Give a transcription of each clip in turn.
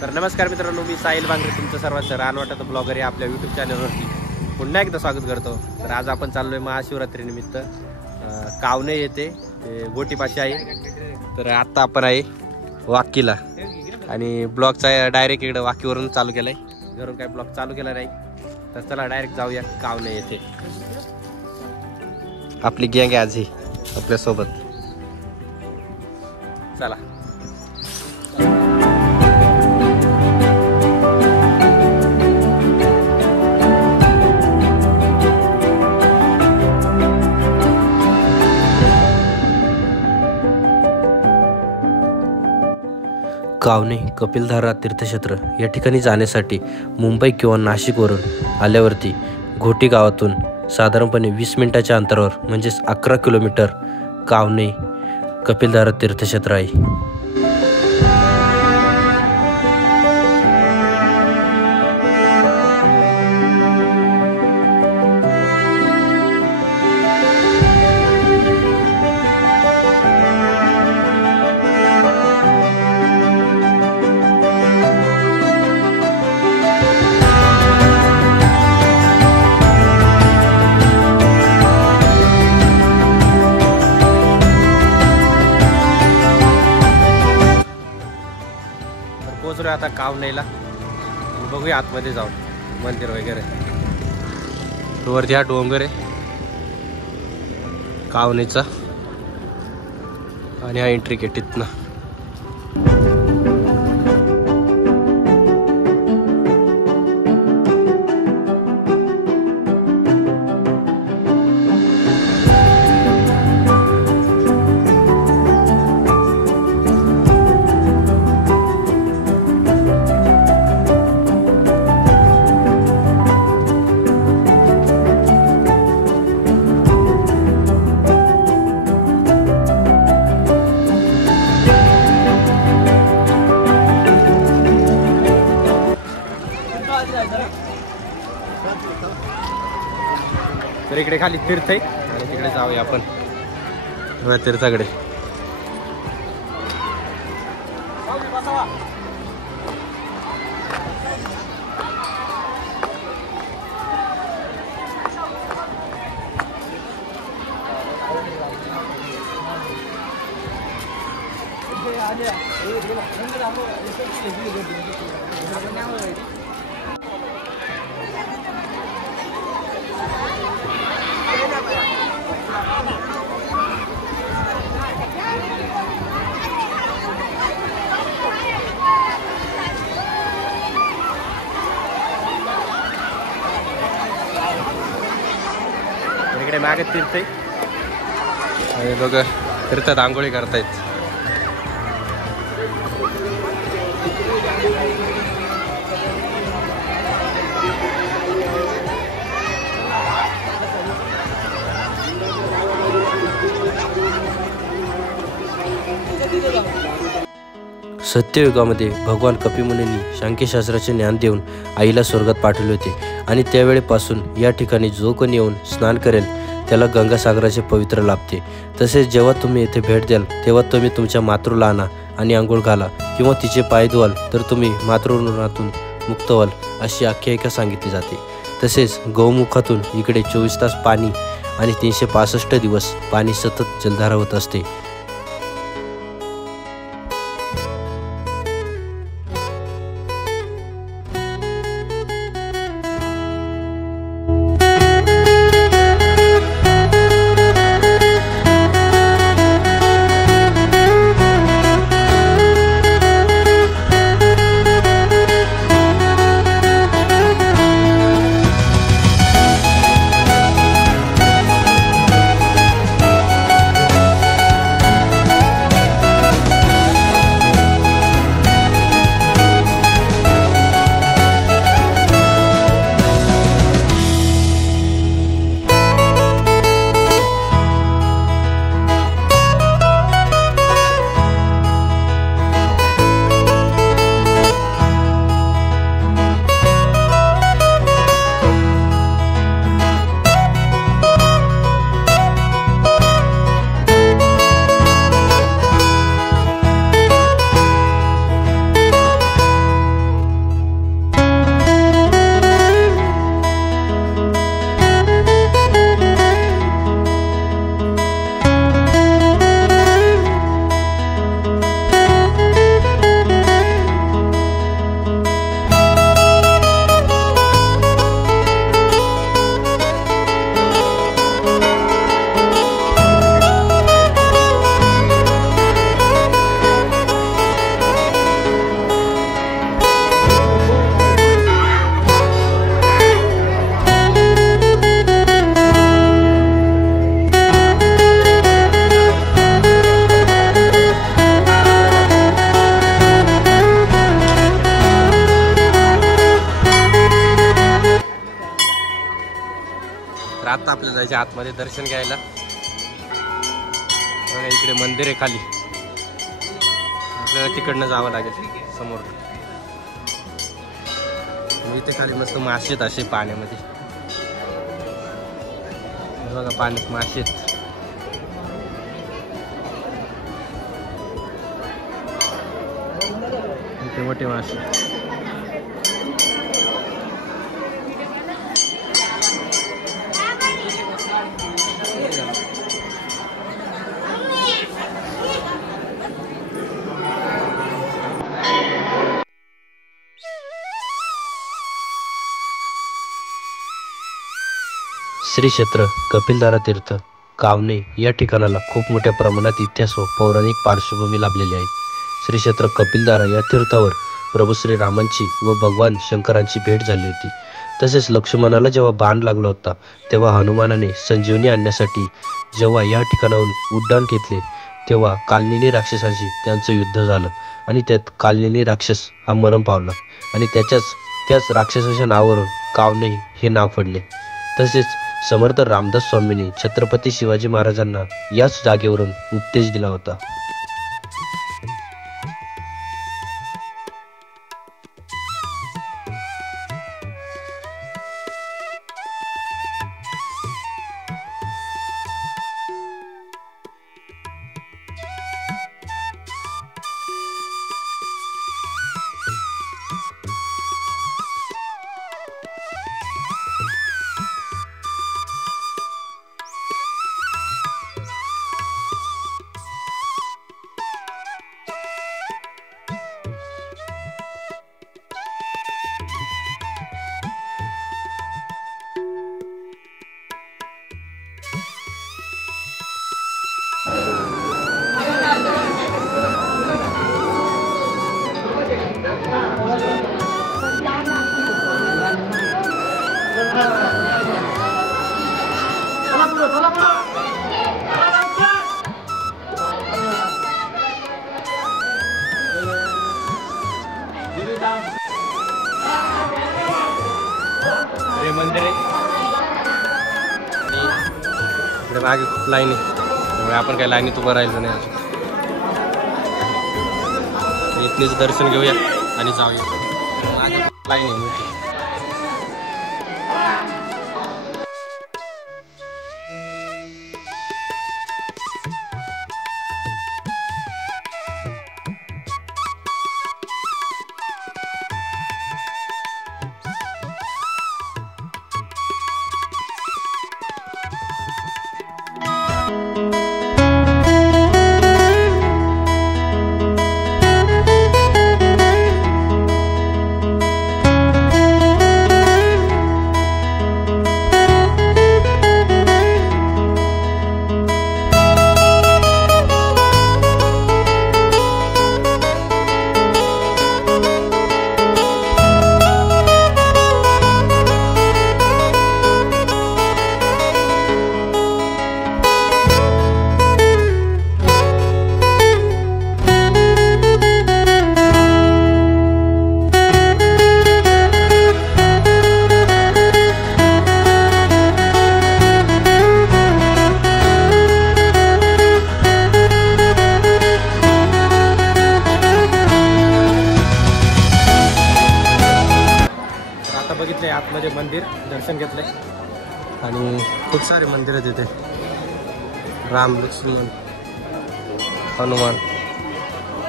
तर नमस्कार मित्रांनो, मी साहिल बांगरे तुमचं सर्वांचं रानवाटाचं ब्लॉगर या आपल्या यूट्यूब चॅनलवरती पुन्हा एकदा स्वागत करतो। तर आज आपण चाललोय महाशिवरात्रीनिमित्त कावणे येथे गोटीपाशी आहे। तर आता आपण आहे वाकीला आणि ब्लॉगचा डायरेक्ट इकडे वाकीवरून चालू केलाय, घरून काय ब्लॉग चालू केला नाही। तर चला डायरेक्ट जाऊया कावणे येथे। आपली गँग आहे आज ही आपल्या सोबत, चला। कावणे कपिलधारा तीर्थक्षेत्र या ठिकाणी जाण्यासाठी मुंबई किंवा नाशिकवरून आल्यावरती घोटी गावातून साधारणपणे 20 मिनिटाच्या अंतरावर म्हणजेच 11 किलोमीटर कावणे कपिलधारा तीर्थक्षेत्र आहे। पोहोचलो आता कावणेला, बघूया आतमध्ये जाऊन मंदिर वगैरे। वरती हा डोंगर आहे कावणेचा आणि हा एंट्री गेट इथनं। तर इकडे खाली तीर्थ आहे आणि तिकडे जाऊया आपण तीर्थाकडे। इकडे मागे तीर्थ आहे आणि लोक तीर्थात आंघोळी करतायत। सत्ययुगामध्ये भगवान कपिमुनींनी सांख्यशास्त्राचे ज्ञान देऊन आईला स्वर्गात पाठवले होते आणि त्यावेळेपासून या ठिकाणी जो कोणी येऊन स्नान करेल त्याला गंगासागराचे पवित्र लाभते। तसेच जेव्हा तुम्ही येथे भेट द्याल तेव्हा तुम्ही तुमच्या मातृला आणा आणि आंघोळ घाला किंवा तिचे पाय धुवाल तर तुम्ही मातृऋणातून मुक्त व्हाल अशी आख्यायिका सांगितली जाते। तसेच गौमुखातून इकडे 24 तास पाणी आणि 365 दिवस पाणी सतत जलधारा होत असते। आता आपल्याला जायचे आतमध्ये दर्शन घ्यायला. बघा इकडे मंदिर आहे खाली, आपल्याला तिकडनं जावं लागेल समोर. इथे खाली मस्त मासे आहेत असे पाण्यामध्ये. बघा पाण्यात मासे आहेत. इथे मोठे मासे. श्री क्षेत्र कपिलधारा तीर्थ कावणे या ठिकाणाला खूप मोठ्या प्रमाणात इतिहास व पौराणिक पार्श्वभूमी लाभलेली आहे. श्री क्षेत्र कपिलधारा या तीर्थावर प्रभू श्री रामांची व भगवान शंकरांची भेट झाली होती. तसेच लक्ष्मणाला जेव्हा बाण लागला होता तेव्हा हनुमानाने संजीवनी आणण्यासाठी जेव्हा या ठिकाणाहून उड्डाण घेतले तेव्हा कालनेनी राक्षसांशी त्यांचं युद्ध झालं आणि त्यात कालनेनी राक्षस हा मरण पावला आणि त्याच राक्षसाच्या नावावरून कावणे हे नाव पडले. तसेच समर्थ रामदास स्वामींनी छत्रपती शिवाजी महाराजांना याच जागेवरून उपदेश दिला होता. हे मंदिर आहे इकडे मागे खूप लाईन आहे, त्यामुळे आपण काही लाईनीत उभं राहिलो नाही अजून. इथलेच दर्शन घेऊया आणि जाऊया. लाईन आहे मोठी. बघितले आतमध्ये मंदिर दर्शन घेतले आणि खूप सारे मंदिर आहेत तिथे. राम लक्ष्मण हनुमान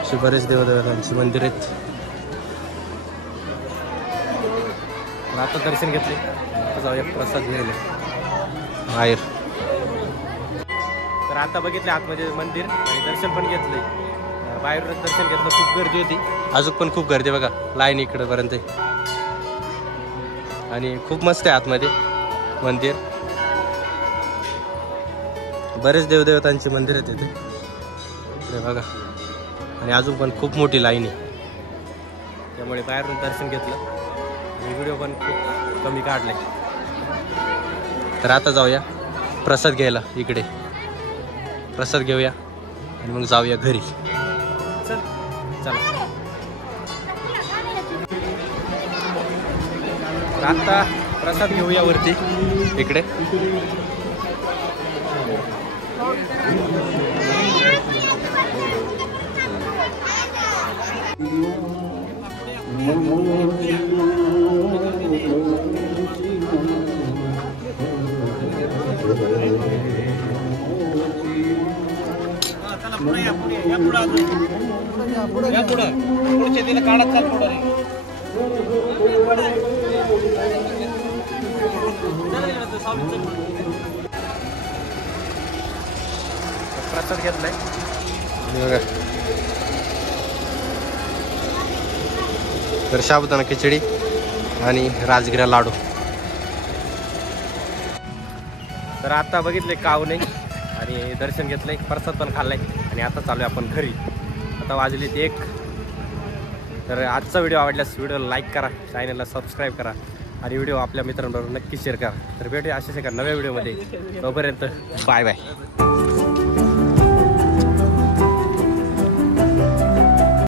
अशी बरेच देवदेवतांची मंदिर आहेत. आता दर्शन घेतले, आता जाऊया प्रसाद घ्यायला बाहेर. तर आता बघितले आतमध्ये मंदिर आणि दर्शन पण घेतले. बाहेरच दर्शन घेतलं, खूप गर्दी होती. अजून पण खूप गर्दी बघा, लाईन इकडपर्यंत आणि खूप मस्त आहे आतमध्ये मंदिर. बरेच देवदेवतांची मंदिर आहेत तिथे बघा आणि अजून पण खूप मोठी लाईन आहे. त्यामुळे बाहेरून दर्शन घेतलं आणि व्हिडिओ पण खूप कमी काढलाय. तर आता जाऊया प्रसाद घ्यायला. इकडे प्रसाद घेऊया आणि मग जाऊया घरी. चला. आता प्रसाद घेऊया वरती इकडे. प्रसाद घेतलाय बघा. तर साबुदाणा खिचडी आणि राजगिरा लाडू. तर आता बघितले कावणे आणि दर्शन घेतलंय, प्रसाद पण खाल्लाय आणि आता चालू आहे आपण घरी. आता वाजले 1. तर आजचा व्हिडिओ आवडल्यास व्हिडिओला लाईक करा, चॅनलला सबस्क्राईब करा आणि व्हिडिओ आपल्या मित्रांबरोबर नक्की शेअर करा. तर भेटूया अशाच एका नव्या व्हिडिओमध्ये. तोपर्यंत बाय बाय.